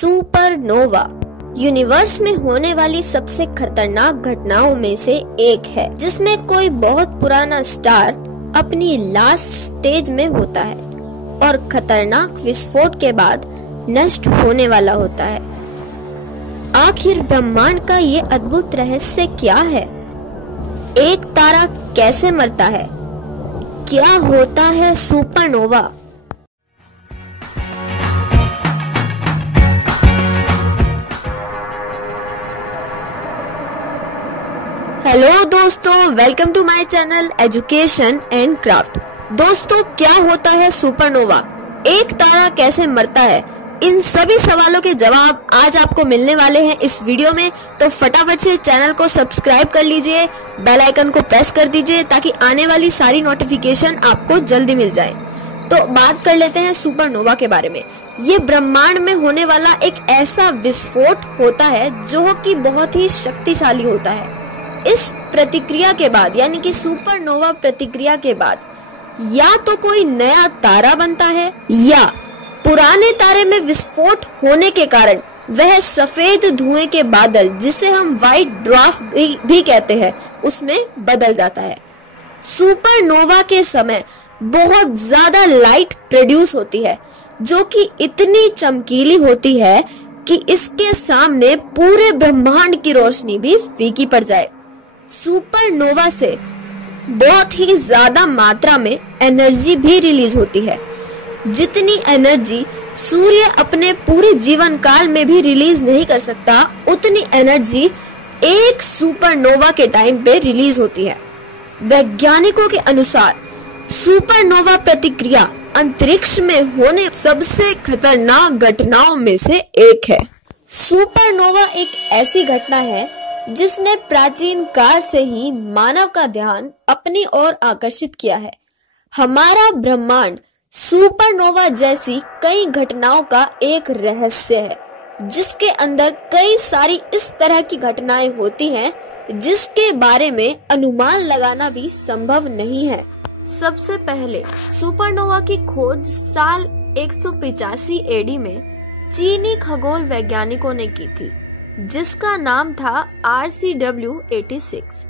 Supernova universe में होने वाली सबसे खतरनाक घटनाओं में से एक है, जिसमें कोई बहुत पुराना स्टार अपनी लास्ट स्टेज में होता है और खतरनाक विस्फोट के बाद नष्ट होने वाला होता है। आखिर ब्रह्मांड का ये अद्भुत रहस्य क्या है? एक तारा कैसे मरता है? क्या होता है सुपरनोवा? हेलो दोस्तों, welcome to my channel education and craft. दोस्तों, क्या होता है सुपरनोवा? एक तारा कैसे मरता है? इन सभी सवालों के जवाब आज आपको मिलने वाले हैं इस वीडियो में। तो फटाफट से चैनल को सब्सक्राइब कर लीजिए, बेल आइकन को प्रेस कर दीजिए ताकि आने वाली सारी नोटिफिकेशन आपको जल्दी मिल जाए। तो बात कर लेते हैं सुपरनोवा के बारे में। ये ब्रह्मांड में होने वाला एक ऐसा विस्फोट होता है जो कि बहुत ही शक्तिशाली होता है। इस प्रतिक्रिया के बाद, यानी कि सुपरनोवा प्रतिक्रिया के बाद, या तो कोई नया तारा बनता है या पुराने तारे में विस्फोट होने के कारण वह सफेद धुएं के बादल, जिसे हम व्हाइट ड्वार्फ भी कहते हैं, उसमें बदल जाता है। सुपरनोवा के समय बहुत ज्यादा लाइट प्रोड्यूस होती है, जो कि इतनी चमकीली होती है कि इसके सामने पूरे ब्रह्मांड की रोशनी भी फीकी पड़ जाए। सुपरनोवा से बहुत ही ज्यादा मात्रा में एनर्जी भी रिलीज होती है। जितनी एनर्जी सूर्य अपने पूरे जीवन काल में भी रिलीज नहीं कर सकता, उतनी एनर्जी एक सुपरनोवा के टाइम पे रिलीज होती है। वैज्ञानिकों के अनुसार सुपरनोवा प्रतिक्रिया अंतरिक्ष में होने सबसे खतरनाक घटनाओं में से एक है। सुपरनोवा एक ऐसी घटना है जिसने प्राचीन काल से ही मानव का ध्यान अपनी ओर आकर्षित किया है। हमारा ब्रह्मांड सुपरनोवा जैसी कई घटनाओं का एक रहस्य है, जिसके अंदर कई सारी इस तरह की घटनाएं होती हैं जिसके बारे में अनुमान लगाना भी संभव नहीं है। सबसे पहले सुपरनोवा की खोज साल 185 एडी में चीनी खगोल वैज्ञानिकों ने की थी, जिसका नाम था RCW86।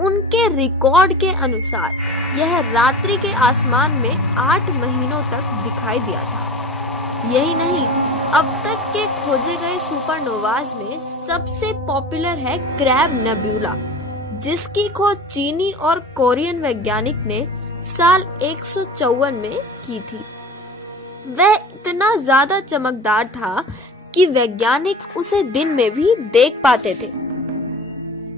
उनके रिकॉर्ड के अनुसार यह रात्रि के आसमान में 8 महीनों तक दिखाई दिया था। यही नहीं, अब तक के खोजे गए सुपरनोवाज में सबसे पॉपुलर है क्रैब नेब्यूला, जिसकी खोज चीनी और कोरियन वैज्ञानिक ने साल 154 में की थी। वह इतना ज्यादा चमकदार था कि वैज्ञानिक उसे दिन में भी देख पाते थे।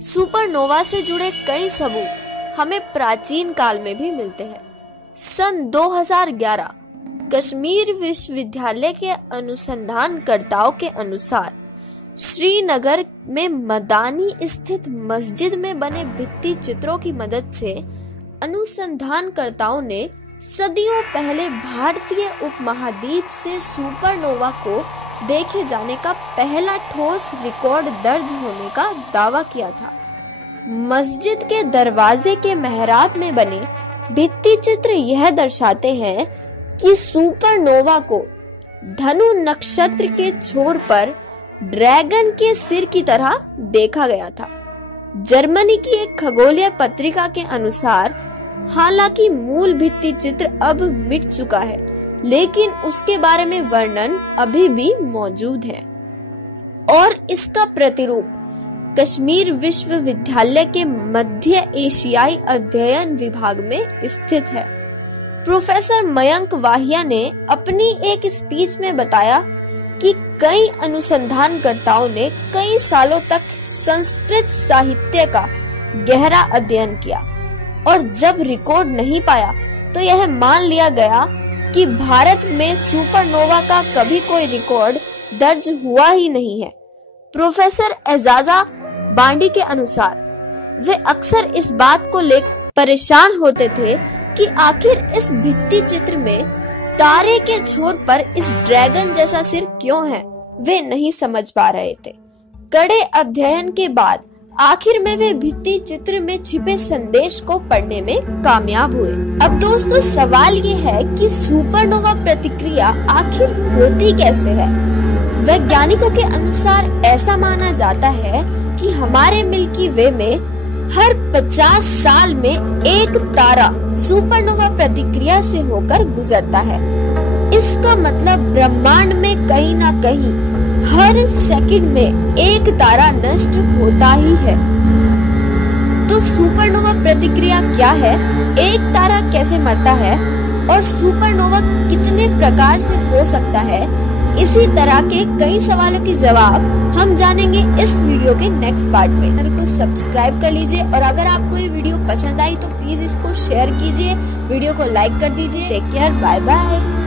सुपरनोवा से जुड़े कई सबूत हमें प्राचीन काल में भी मिलते हैं। सन 2011 कश्मीर विश्वविद्यालय के अनुसंधानकर्ताओं के अनुसार श्रीनगर में मदानी स्थित मस्जिद में बने भित्ति चित्रों की मदद से अनुसंधानकर्ताओं ने सदियों पहले भारतीय उपमहाद्वीप से सुपरनोवा को देखे जाने का पहला ठोस रिकॉर्ड दर्ज होने का दावा किया था। मस्जिद के दरवाजे के मेहराब में बने भित्ति चित्र यह दर्शाते हैं कि सुपरनोवा को धनु नक्षत्र के छोर पर ड्रैगन के सिर की तरह देखा गया था। जर्मनी की एक खगोलीय पत्रिका के अनुसार हालांकि मूल भित्ति चित्र अब मिट चुका है, लेकिन उसके बारे में वर्णन अभी भी मौजूद है और इसका प्रतिरूप कश्मीर विश्वविद्यालय के मध्य एशियाई अध्ययन विभाग में स्थित है। प्रोफेसर मयंक वाहिया ने अपनी एक स्पीच में बताया कि कई अनुसंधानकर्ताओं ने कई सालों तक संस्कृत साहित्य का गहरा अध्ययन किया और जब रिकॉर्ड नहीं पाया तो यह मान लिया गया कि भारत में सुपरनोवा का कभी कोई रिकॉर्ड दर्ज हुआ ही नहीं है। प्रोफेसर एजाजा बांडी के अनुसार वे अक्सर इस बात को लेकर परेशान होते थे कि आखिर इस भित्ति चित्र में तारे के छोर पर इस ड्रैगन जैसा सिर क्यों है, वे नहीं समझ पा रहे थे। कड़े अध्ययन के बाद आखिर में वे भित्ति चित्र में छिपे संदेश को पढ़ने में कामयाब हुए। अब दोस्तों, सवाल ये है कि सुपरनोवा प्रतिक्रिया आखिर होती कैसे है? वैज्ञानिकों के अनुसार ऐसा माना जाता है कि हमारे मिल्की वे में हर 50 साल में एक तारा सुपरनोवा प्रतिक्रिया से होकर गुजरता है। इसका मतलब ब्रह्मांड में कहीं ना कहीं हर सेकंड में एक तारा नष्ट होता ही है। तो सुपरनोवा प्रतिक्रिया क्या है, एक तारा कैसे मरता है और सुपरनोवा कितने प्रकार से हो सकता है, इसी तरह के कई सवालों के जवाब हम जानेंगे इस वीडियो के नेक्स्ट पार्ट में। चैनल को सब्सक्राइब कर लीजिए और अगर आपको ये वीडियो पसंद आई तो प्लीज इसको शेयर कीजिए, वीडियो को लाइक कर दीजिए। Take care, bye bye.